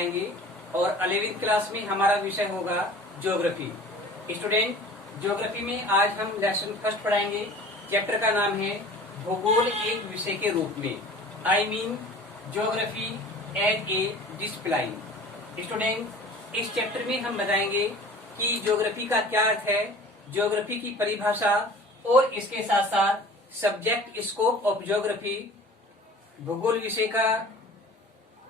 पढ़ाएंगे और 11वीं क्लास में हमारा विषय होगा ज्योग्राफी। स्टूडेंट, ज्योग्राफी में आज हम लेसन फर्स्ट पढ़ाएंगे। चैप्टर का नाम है भूगोल एक विषय के रूप में, I mean geography as a discipline. Student, इस चैप्टर में हम बताएंगे कि ज्योग्राफी का क्या अर्थ है, ज्योग्राफी की परिभाषा और इसके साथ साथ सब्जेक्ट स्कोप ऑफ ज्योग्राफी, भूगोल विषय का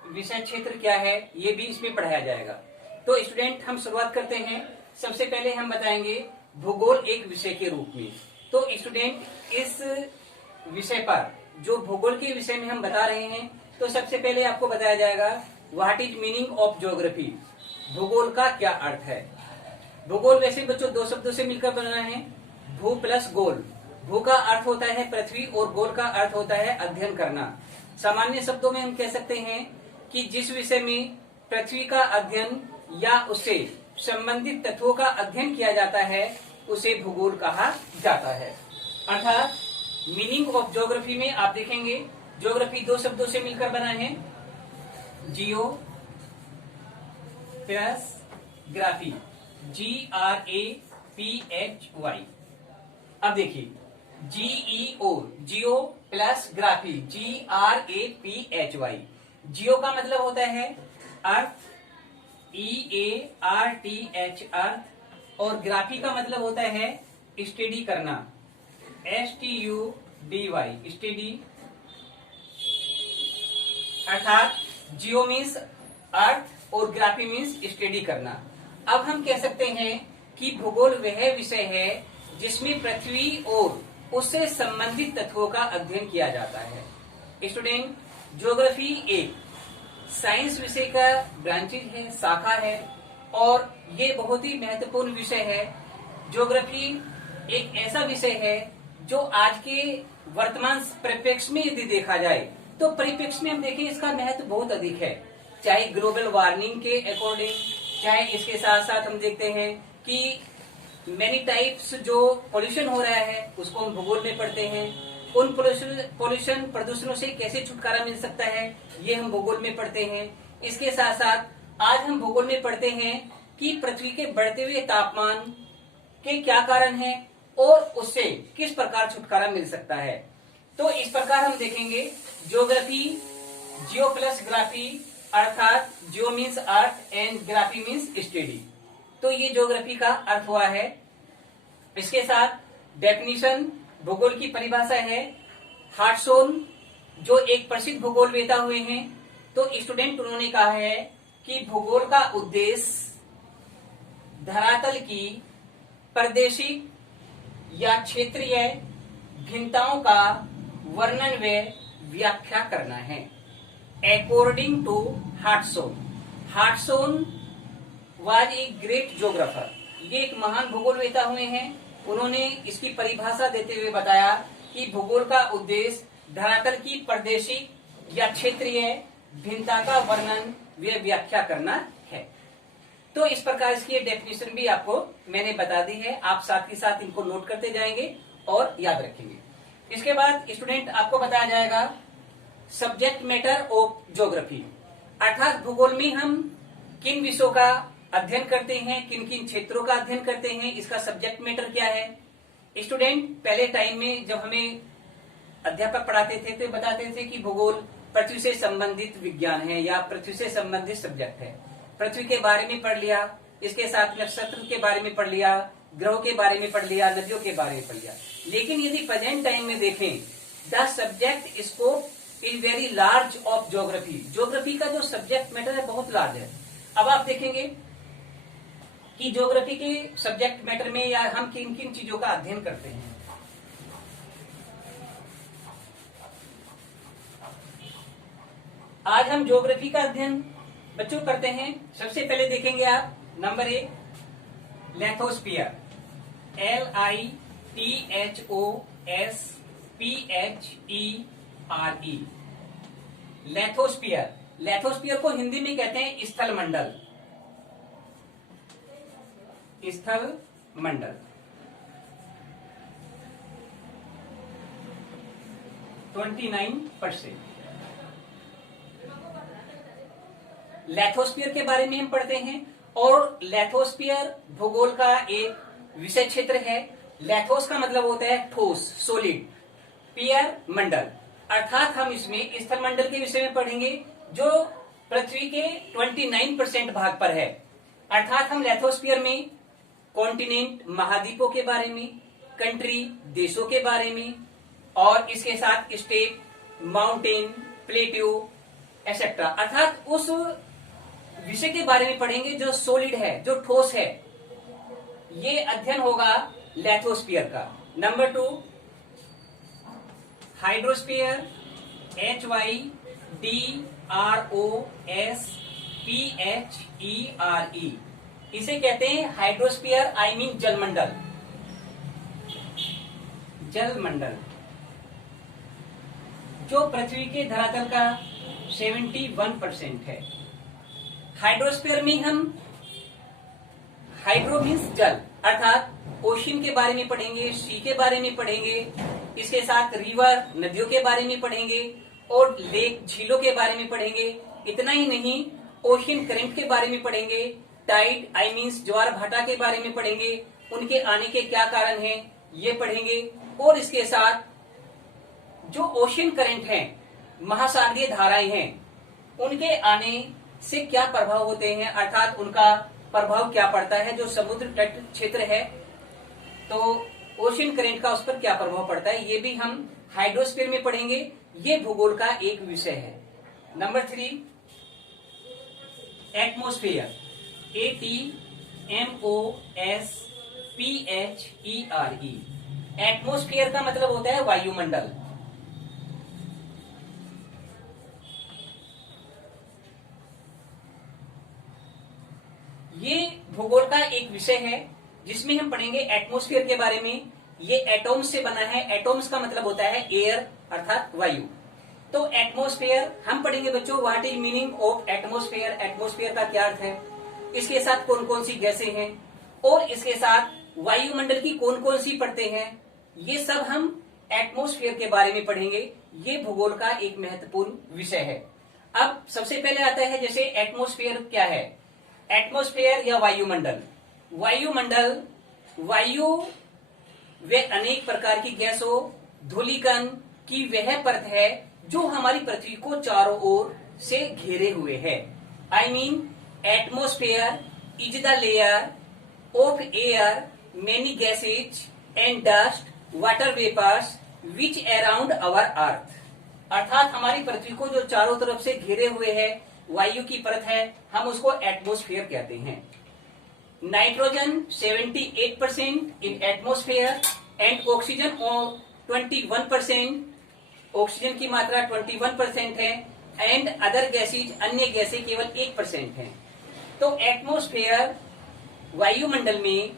विषय क्षेत्र क्या है, ये भी इसमें पढ़ाया जाएगा। तो स्टूडेंट, हम शुरुआत करते हैं। सबसे पहले हम बताएंगे भूगोल एक विषय के रूप में। तो स्टूडेंट, इस विषय पर जो भूगोल के विषय में हम बता रहे हैं, तो सबसे पहले आपको बताया जाएगा what is meaning of geography, भूगोल का क्या अर्थ है। भूगोल वैसे बच्चों दो शब्दों से मिलकर बना है, भू प्लस गोल। भू का अर्थ होता है पृथ्वी और गोल का अर्थ होता है अध्ययन करना। सामान्य शब्दों में हम कह सकते हैं कि जिस विषय में पृथ्वी का अध्ययन या उससे संबंधित तत्वों का अध्ययन किया जाता है उसे भूगोल कहा जाता है। अर्थात मीनिंग ऑफ ज्योग्राफी में आप देखेंगे ज्योग्राफी दो शब्दों से मिलकर बना है, जियो प्लस ग्राफी, GRAPHY। अब देखिए GEO, जियो प्लस ग्राफी, GRAPHY। जियो का मतलब होता है अर्थ, EARTH अर्थ, और ग्राफी का मतलब होता है स्टडी करना, STUDY स्टडी। अर्थात जियो मीन्स अर्थ और ग्राफी मीन्स स्टडी करना। अब हम कह सकते हैं कि भूगोल वह विषय है जिसमें पृथ्वी और उससे संबंधित तत्वों का अध्ययन किया जाता है। स्टूडेंट, ज्योग्राफी एक साइंस विषय का ब्रांचेज है, शाखा है, और ये बहुत ही महत्वपूर्ण विषय है। ज्योग्राफी एक ऐसा विषय है जो आज के वर्तमान परिप्रेक्ष्य में यदि देखा जाए तो परिप्रेक्ष्य में हम देखें इसका महत्व बहुत अधिक है, चाहे ग्लोबल वार्मिंग के अकॉर्डिंग, चाहे इसके साथ साथ हम देखते हैं कि मेनी टाइप्स जो पोल्यूशन हो रहा है उसको हम भूगोल में पढ़ते हैं। उन पोल्यूशन प्रदूषणों से कैसे छुटकारा मिल सकता है ये हम भूगोल में पढ़ते हैं। इसके साथ साथ आज हम भूगोल में पढ़ते हैं कि पृथ्वी के बढ़ते हुए तापमान के क्या कारण हैं और उससे किस प्रकार छुटकारा मिल सकता है। तो इस प्रकार हम देखेंगे ज्योग्राफी, जियो प्लस ग्राफी, अर्थात जियो means earth and graphy means study. तो ये ज्योग्राफी का अर्थ हुआ है। इसके साथ डेफिनेशन, भूगोल की परिभाषा है। हार्टसोन जो एक प्रसिद्ध भूगोलवेता हुए हैं, तो स्टूडेंट उन्होंने कहा है कि भूगोल का उद्देश्य धरातल की प्रादेशिक या क्षेत्रीय भिन्नताओं का वर्णन व व्याख्या करना है। According to Hartshorne, Hartshorne was a great geographer. ये एक महान भूगोलवेता हुए हैं। उन्होंने इसकी परिभाषा देते हुए बताया कि भूगोल का उद्देश्य धरातल की प्रादेशिक या क्षेत्रीय भिन्नता का वर्णन व व्याख्या करना है। तो इस प्रकार इसकी डेफिनेशन भी आपको मैंने बता दी है, आप साथ ही साथ इनको नोट करते जाएंगे और याद रखेंगे। इसके बाद स्टूडेंट आपको बताया जाएगा सब्जेक्ट मैटर ऑफ ज्योग्राफी, अर्थात भूगोल में हम किन विषयों का अध्ययन करते हैं, किन किन क्षेत्रों का अध्ययन करते हैं, इसका सब्जेक्ट मैटर क्या है। स्टूडेंट, पहले टाइम में जब हमें अध्यापक पढ़ाते थे तो बताते थे कि भूगोल पृथ्वी से संबंधित विज्ञान है या पृथ्वी से संबंधित सब्जेक्ट है। पृथ्वी के बारे में पढ़ लिया, इसके साथ नक्षत्र के बारे में पढ़ लिया, ग्रहों के बारे में पढ़ लिया, नदियों के बारे में पढ़ लिया। लेकिन यदि प्रेजेंट टाइम में देखें, the subject scope is very large of geography. Geography का जो सब्जेक्ट मैटर है बहुत लार्ज है। अब आप देखेंगे कि ज्योग्राफी के सब्जेक्ट मैटर में या हम किन किन चीजों का अध्ययन करते हैं। आज हम ज्योग्राफी का अध्ययन बच्चों करते हैं। सबसे पहले देखेंगे आप number 1 lithosphere, LITHOSPHERE। Lithosphere, lithosphere को हिंदी में कहते हैं स्थल मंडल, स्थल मंडल। 29%। लेथोस्फीयर के बारे में हम पढ़ते हैं, और लेथोस्फीयर भूगोल का एक विषय क्षेत्र है। लेथोस का मतलब होता है ठोस, सॉलिड, पियर मंडल, अर्थात हम इसमें स्थल मंडल के विषय में पढ़ेंगे जो पृथ्वी के 29% भाग पर है। अर्थात हम लेथोस्फीयर में कॉन्टिनेंट, महाद्वीपों के बारे में, कंट्री, देशों के बारे में, और इसके साथ स्टेट, माउंटेन, प्लेट्यू एक्सेट्रा, अर्थात उस विषय के बारे में पढ़ेंगे जो सॉलिड है, जो ठोस है। ये अध्ययन होगा लेथोस्फीयर का। नंबर 2 हाइड्रोस्फीयर, HYDROSPHERE, इसे कहते हैं हाइड्रोस्फीयर, आई मीन जलमंडल। जलमंडल जो पृथ्वी के धरातल का 71% है। हाइड्रोस्फीयर में हम हाइड्रो मीन्स जल, अर्थात ओशन के बारे में पढ़ेंगे, सी के बारे में पढ़ेंगे, इसके साथ रिवर, नदियों के बारे में पढ़ेंगे, और लेक, झीलों के बारे में पढ़ेंगे। इतना ही नहीं, ओशन करंट के बारे में पढ़ेंगे, टाइड आई मीन्स ज्वार भाटा के बारे में पढ़ेंगे, उनके आने के क्या कारण हैं ये पढ़ेंगे, और इसके साथ जो ओशन करंट हैं, महासागरीय धाराएं हैं, उनके आने से क्या प्रभाव होते हैं, अर्थात उनका प्रभाव क्या पड़ता है। जो समुद्र तट क्षेत्र है तो ओशन करंट का उस पर क्या प्रभाव पड़ता है, ये भी हम हाइड्रोस्फीयर में पढ़ेंगे। ये भूगोल का एक विषय है। Number 3 atmosphere, ATMOSPHERE। एटमॉस्फेयर का मतलब होता है वायुमंडल। ये भूगोल का एक विषय है जिसमें हम पढ़ेंगे एटमॉस्फेयर के बारे में। ये एटॉम्स से बना है। एटॉम्स का मतलब होता है एयर, अर्थात वायु। तो एटमॉस्फेयर हम पढ़ेंगे बच्चों, what is meaning of atmosphere, atmosphere का क्या अर्थ है, इसके साथ कौन कौन सी गैसें हैं, और इसके साथ वायुमंडल की कौन कौन सी परतें हैं, ये सब हम एटमॉस्फेयर के बारे में पढ़ेंगे। ये भूगोल का एक महत्वपूर्ण विषय है। अब सबसे पहले आता है जैसे एटमॉस्फेयर क्या है। एटमॉस्फेयर या वायुमंडल, वायुमंडल वायु वे अनेक प्रकार की गैसों, धूलिकण की वह परत है जो हमारी पृथ्वी को चारों ओर से घेरे हुए है। I mean atmosphere is the layer of air, many gases and dust, water vapours which around our earth. अर्थात हमारी पृथ्वी को जो चारों तरफ से घेरे हुए है, वायु की परत है, हम उसको एटमॉस्फेयर कहते हैं। Nitrogen 78% in atmosphere and oxygen 21%, oxygen की मात्रा 21% है, एंड अदर गैसेज, अन्य गैसें केवल 1% हैं। तो एटमॉस्फेयर वायुमंडल में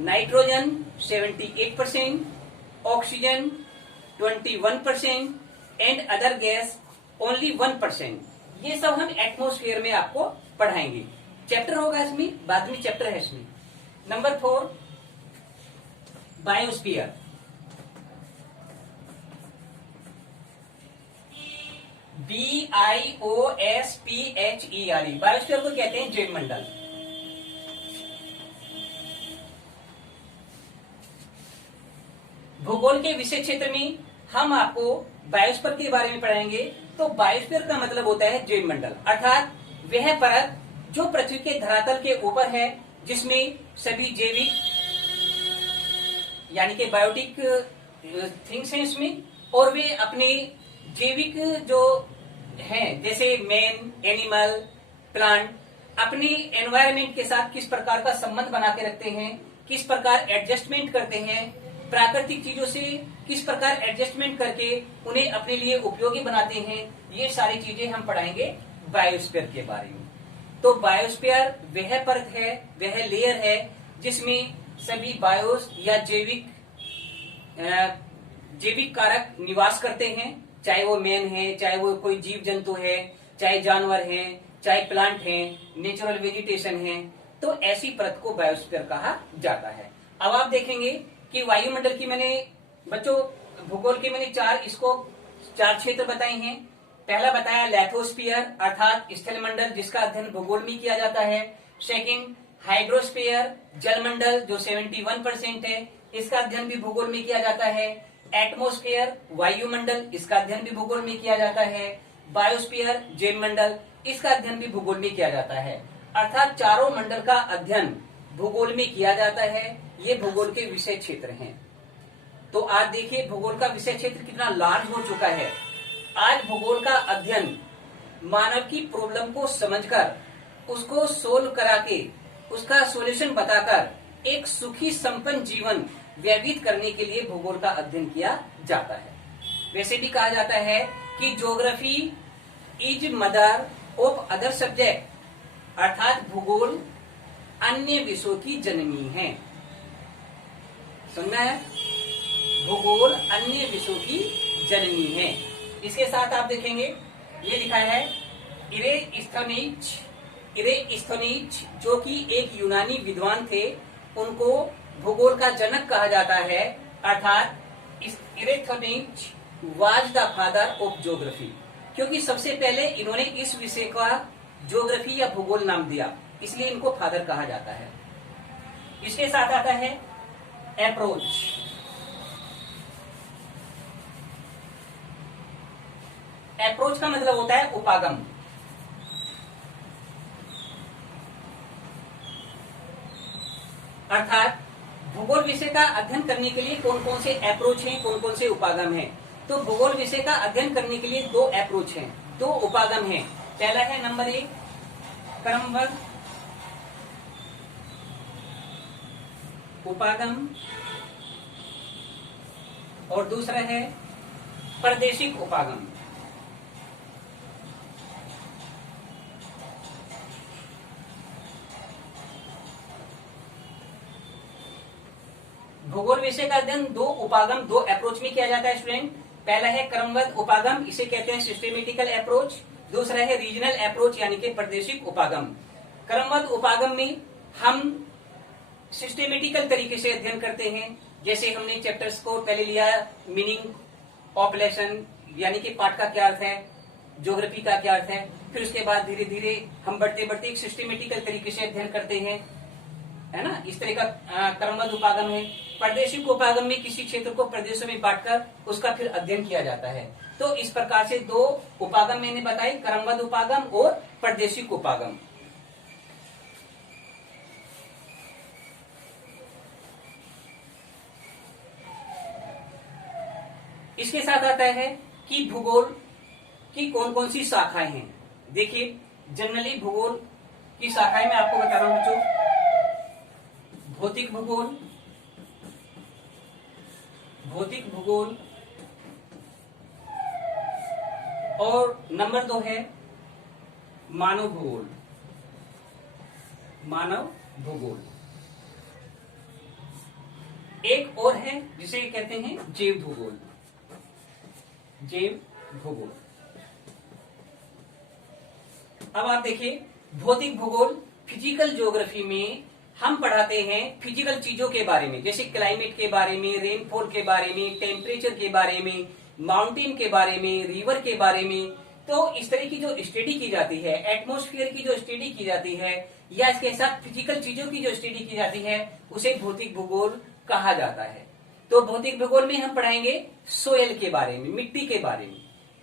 nitrogen 78%, oxygen 21% and other gas only 1%। ये सब हम एटमॉस्फेयर में आपको पढ़ाएंगे। चैप्टर होगा इसमें, बाद में चैप्टर है इसमें। Number 4 biosphere. BIOSPHERE, बायोस्फीयर को कहते हैं जैव मंडल। भूगोल के विषय क्षेत्र में हम आपको बायोस्फीयर के बारे में पढ़ाएंगे। तो बायोस्फीयर का मतलब होता है जैव मंडल, अर्थात वह परत जो पृथ्वी के धरातल के ऊपर है, जिसमें सभी जैविक यानी कि बायोटिक थिंग्स हैं इसमें, और वे अपने जैविक जो हैं जैसे मैन, एनिमल, प्लांट, अपने एनवायरनमेंट के साथ किस प्रकार का संबंध बना के रखते हैं, किस प्रकार एडजस्टमेंट करते हैं, प्राकृतिक चीजों से किस प्रकार एडजस्टमेंट करके उन्हें अपने लिए उपयोगी बनाते हैं, ये सारी चीजें हम पढ़ाएंगे बायोस्फीयर के बारे में। तो बायोस्फीयर वह परत है, वह लेयर है जिसमें सभी बायोस या जैविक कारक निवास करते हैं, चाहे वो मैन है, चाहे वो कोई जीव जंतु है, चाहे जानवर हैं, चाहे प्लांट हैं, नेचुरल वेजिटेशन है। तो ऐसी परत को बायोस्फीयर कहा जाता है। अब आप देखेंगे कि वायुमंडल की मैंने बच्चों भूगोल के मैंने चार क्षेत्र बताए हैं। पहला बताया लैथोस्फीयर अर्थात स्थलमंडल जिसका अध्ययन भूगोल में किया जाता है। सेकंड हाइड्रोस्फीयर जलमंडल जो 71% है, इसका अध्ययन भी भूगोल में किया जाता है। एटमोस्फेयर वायुमंडल, इसका अध्ययन भी भूगोल में किया जाता है। बायोस्फीयर जैवमंडल, इसका अध्ययन भी भूगोल में किया जाता है। अर्थात चारों मंडल का अध्ययन भूगोल में किया जाता है। ये भूगोल के विषय क्षेत्र हैं। तो आज देखिए भूगोल का विषय क्षेत्र कितना लार्ज हो चुका है। आज भूगोल का अध्ययन मानव की प्रॉब्लम को समझकर उसको सोल्व करा के उसका सॉल्यूशन बताकर एक सुखी संपन्न जीवन व्यतीत करने के लिए भूगोल का अध्ययन किया जाता है। वैसे भी कहा जाता है कि geography is mother of other subject, अर्थात भूगोल अन्य विषयों की जननी है। सुनना है, भूगोल अन्य विषयों की जननी है। इसके साथ आप देखेंगे ये लिखा है इरेस्थोनीज जो कि एक यूनानी विद्वान थे, उनको भूगोल का जनक कहा जाता है। अर्थात Eratosthenes was the father of geography, क्योंकि सबसे पहले इन्होंने इस विषय का ज्योग्राफी या भूगोल नाम दिया, इसलिए इनको फादर कहा जाता है। इसके साथ आता है अप्रोच। अप्रोच का मतलब होता है उपागम। अर्थात भूगोल विषय का अध्ययन करने के लिए कौन कौन से अप्रोच हैं, कौन कौन से उपागम हैं। तो भूगोल विषय का अध्ययन करने के लिए दो अप्रोच हैं, दो उपागम हैं। पहला है नंबर 1 क्रमबद्ध उपागम और दूसरा है प्रादेशिक उपागम। भूगोल विषय का अध्ययन दो उपागम, दो अप्रोच में किया जाता है स्टूडेंट। पहला है क्रमबद्ध उपागम, इसे कहते हैं सिस्टेमेटिकल अप्रोच। दूसरा है रीजनल अप्रोच यानी कि प्रादेशिक उपागम। क्रमबद्ध उपागम में हम सिस्टेमेटिकल तरीके से अध्ययन करते हैं। जैसे हमने चैप्टर्स को पहले लिया, मीनिंग, पॉपुलेशन यानी कि पाठ का क्या अर्थ है, ज्योग्राफी का क्या अर्थ है, फिर उसके बाद धीरे धीरे हम बढ़ते बढ़ते एक सिस्टेमेटिकल तरीके से अध्ययन करते हैं, है ना। इस तरह का क्रमबद्ध उपागम है। प्रादेशिक उपागम में किसी क्षेत्र को प्रदेशों में बांटकर उसका फिर अध्ययन किया जाता है। तो इस प्रकार से दो उपागम मैंने बताई, क्रमबद्ध उपागम और प्रादेशिक उपागम। इसके साथ आता है कि भूगोल की कौन कौन सी शाखाएं हैं। देखिए जनरली भूगोल की शाखाएं मैं आपको बता रहा हूं बच्चों। भौतिक भूगोल, भौतिक भूगोल और नंबर 2 है मानव भूगोल। मानव भूगोल एक और है जिसे कहते हैं जैव भूगोल। जैव भूगोल। अब आप देखिए भौतिक भूगोल, फिजिकल ज्योग्राफी में हम पढ़ाते हैं फिजिकल चीजों के बारे में, जैसे क्लाइमेट के बारे में, रेनफॉल के बारे में, टेम्परेचर के बारे में, माउंटेन के बारे में, रिवर के बारे में। तो इस तरह की जो स्टडी की जाती है, एटमॉस्फेयर की जो स्टडी की जाती है, या इसके साथ फिजिकल चीजों की जो स्टडी की जाती है, उसे भौतिक भूगोल कहा जाता है। तो भौतिक भूगोल में हम पढ़ाएंगे सोयल के बारे में, मिट्टी के बारे में,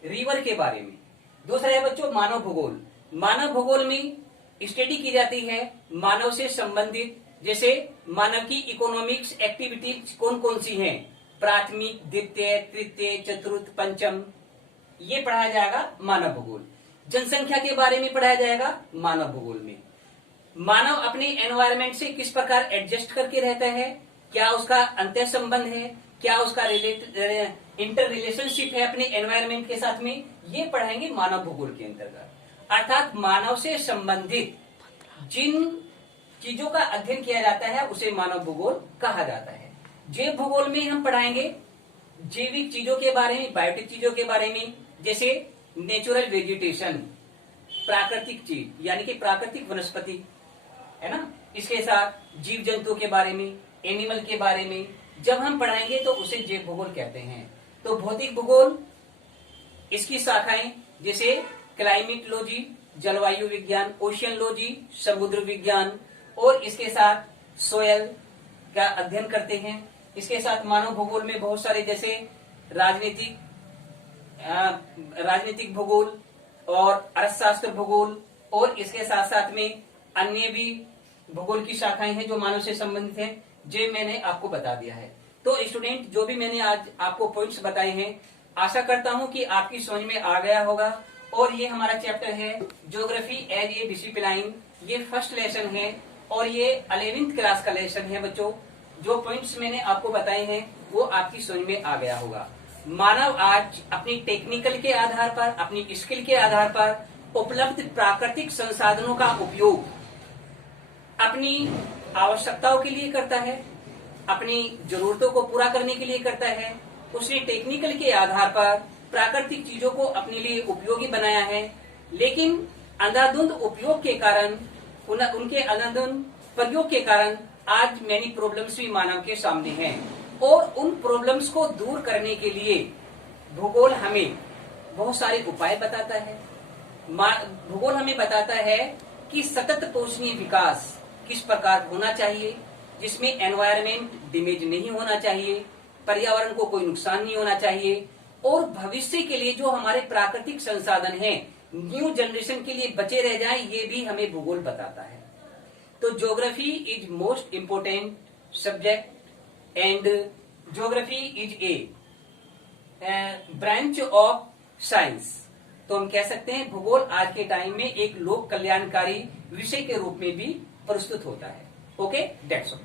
रिवर के बारे में। दूसरा है बच्चों मानव भूगोल। मानव भूगोल में स्टडी की जाती है मानव से संबंधित, जैसे मानव की इकोनॉमिक्स एक्टिविटीज कौन कौन सी हैं, प्राथमिक, द्वितीय, तृतीय, चतुर्थ, पंचम, ये पढ़ाया जाएगा मानव भूगोल। जनसंख्या के बारे में पढ़ाया जाएगा मानव भूगोल में। मानव अपने एनवायरमेंट से किस प्रकार एडजस्ट करके रहता है, क्या उसका अंतर संबंध है, क्या उसका इंटर रिलेशनशिप है अपने एनवायरमेंट के साथ में, ये पढ़ाएंगे मानव भूगोल के अंतर्गत। अर्थात मानव से संबंधित जिन चीजों का अध्ययन किया जाता है उसे मानव भूगोल कहा जाता है। जैव भूगोल में हम पढ़ाएंगे जैविक चीजों के बारे में, बायोटिक चीजों के बारे में, जैसे नेचुरल वेजिटेशन, प्राकृतिक चीज यानी कि प्राकृतिक वनस्पति, है ना। इसके साथ जीव जंतु के बारे में, एनिमल के बारे में जब हम पढ़ाएंगे तो उसे जैव भूगोल कहते हैं। तो भौतिक भूगोल, इसकी शाखाएं जैसे क्लाइमेटोलॉजी, जलवायु विज्ञान, ओशियनोलॉजी, समुद्र विज्ञान, और इसके साथ सोयल का अध्ययन करते हैं। इसके साथ मानव भूगोल में बहुत सारे, जैसे राजनीतिक भूगोल और अर्थशास्त्र भूगोल, और इसके साथ साथ में अन्य भी भूगोल की शाखाएं हैं जो मानव से संबंधित हैं, जो मैंने आपको बता दिया है। तो स्टूडेंट, जो भी मैंने आज आपको पॉइंट्स बताए हैं, आशा करता हूं कि आपकी समझ में आ गया होगा। और ये हमारा चैप्टर है ज्योग्राफी एज ए डिसिप्लिन, ये फर्स्ट लेसन है और ये 11th क्लास का लेसन है बच्चों। जो पॉइंट्स मैंने आपको बताए हैं वो आपकी समझ में आ गया होगा। मानव आज अपनी टेक्निकल के आधार पर, अपनी स्किल के आधार पर उपलब्ध प्राकृतिक संसाधनों का उपयोग अपनी आवश्यकताओं के लिए करता है, अपनी जरूरतों को पूरा करने के लिए करता है। उसने टेक्निकल के आधार पर प्राकृतिक चीजों को अपने लिए उपयोगी बनाया है, लेकिन अंधाधुंध उपयोग के कारण, उनके अंधाधुंध प्रयोग के कारण आज मैनी प्रॉब्लम्स भी मानव के सामने हैं। और उन प्रॉब्लम्स को दूर करने के लिए भूगोल हमें बहुत सारे उपाय बताता है। भूगोल हमें बताता है कि सतत पोषणीय विकास किस प्रकार होना चाहिए, जिसमें एनवायरमेंट डैमेज नहीं होना चाहिए, पर्यावरण को कोई नुकसान नहीं होना चाहिए, और भविष्य के लिए जो हमारे प्राकृतिक संसाधन हैं न्यू जनरेशन के लिए बचे रह जाएं, ये भी हमें भूगोल बताता है। तो geography is most important subject and geography is a branch of science. तो हम कह सकते हैं भूगोल आज के टाइम में एक लोक कल्याणकारी विषय के रूप में भी प्रस्तुत होता है। Okay, that's all.